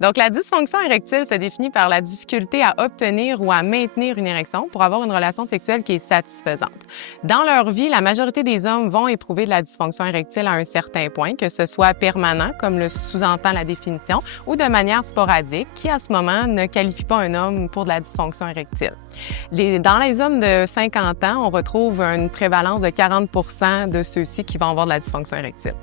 Donc, la dysfonction érectile se définit par la difficulté à obtenir ou à maintenir une érection pour avoir une relation sexuelle qui est satisfaisante. Dans leur vie, la majorité des hommes vont éprouver de la dysfonction érectile à un certain point, que ce soit permanent, comme le sous-entend la définition, ou de manière sporadique, qui à ce moment ne qualifie pas un homme pour de la dysfonction érectile. Dans les hommes de 50 ans, on retrouve une prévalence de 40 % de ceux-ci qui vont avoir de la dysfonction érectile.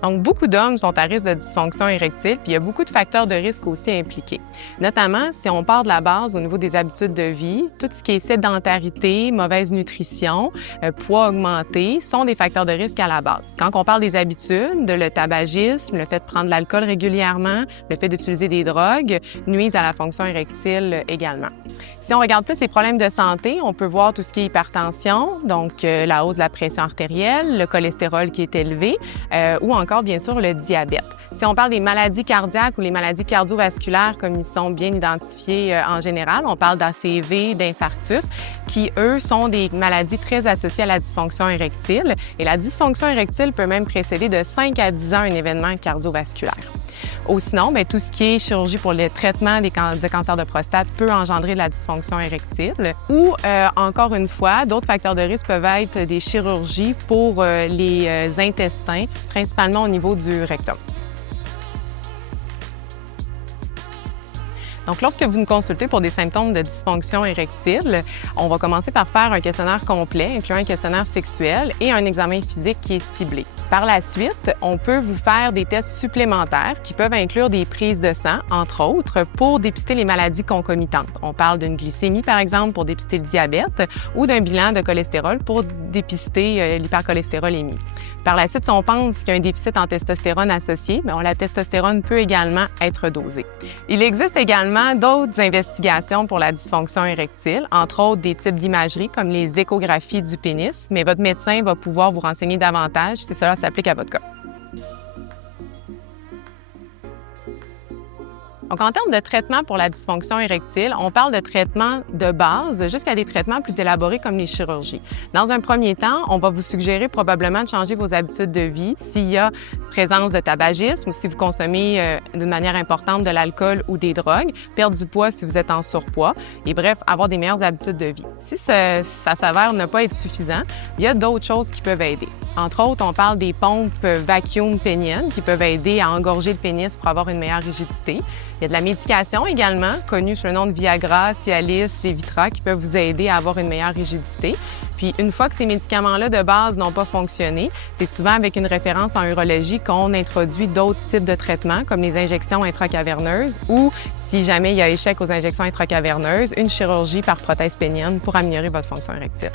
Donc, beaucoup d'hommes sont à risque de dysfonction érectile, puis il y a beaucoup de facteurs de risque aussi impliqués. Notamment, si on part de la base au niveau des habitudes de vie, tout ce qui est sédentarité, mauvaise nutrition, poids augmenté sont des facteurs de risque à la base. Quand on parle des habitudes, le tabagisme, le fait de prendre de l'alcool régulièrement, le fait d'utiliser des drogues nuisent à la fonction érectile également. Si on regarde plus les problèmes de santé, on peut voir tout ce qui est hypertension, donc la hausse de la pression artérielle, le cholestérol qui est élevé, ou encore, bien sûr, le diabète. Si on parle des maladies cardiaques ou les maladies cardiovasculaires, comme ils sont bien identifiés en général, on parle d'ACV, d'infarctus, qui, eux, sont des maladies très associées à la dysfonction érectile. Et la dysfonction érectile peut même précéder de 5 à 10 ans un événement cardiovasculaire. Ou sinon, bien, tout ce qui est chirurgie pour le traitement des cancers de prostate peut engendrer de la dysfonction érectile. Ou, encore une fois, d'autres facteurs de risque peuvent être des chirurgies pour les intestins, principalement au niveau du rectum. Donc, lorsque vous nous consultez pour des symptômes de dysfonction érectile, on va commencer par faire un questionnaire complet, incluant un questionnaire sexuel et un examen physique qui est ciblé. Par la suite, on peut vous faire des tests supplémentaires qui peuvent inclure des prises de sang, entre autres, pour dépister les maladies concomitantes. On parle d'une glycémie, par exemple, pour dépister le diabète, ou d'un bilan de cholestérol pour dépister l'hypercholestérolémie. Par la suite, si on pense qu'il y a un déficit en testostérone associé, bien, la testostérone peut également être dosée. Il existe également d'autres investigations pour la dysfonction érectile, entre autres des types d'imagerie comme les échographies du pénis, mais votre médecin va pouvoir vous renseigner davantage si cela s'applique à votre cas. Donc, en termes de traitement pour la dysfonction érectile, on parle de traitements de base jusqu'à des traitements plus élaborés comme les chirurgies. Dans un premier temps, on va vous suggérer probablement de changer vos habitudes de vie s'il y a présence de tabagisme ou si vous consommez de manière importante de l'alcool ou des drogues, perdre du poids si vous êtes en surpoids et bref, avoir des meilleures habitudes de vie. Si ça s'avère ne pas être suffisant, il y a d'autres choses qui peuvent aider. Entre autres, on parle des pompes vacuum péniennes qui peuvent aider à engorger le pénis pour avoir une meilleure rigidité. Il y a de la médication également, connue sous le nom de Viagra, Cialis, Levitra, qui peuvent vous aider à avoir une meilleure rigidité. Puis, une fois que ces médicaments-là de base n'ont pas fonctionné, c'est souvent avec une référence en urologie qu'on introduit d'autres types de traitements, comme les injections intracaverneuses ou, si jamais il y a échec aux injections intracaverneuses, une chirurgie par prothèse pénienne pour améliorer votre fonction érectile.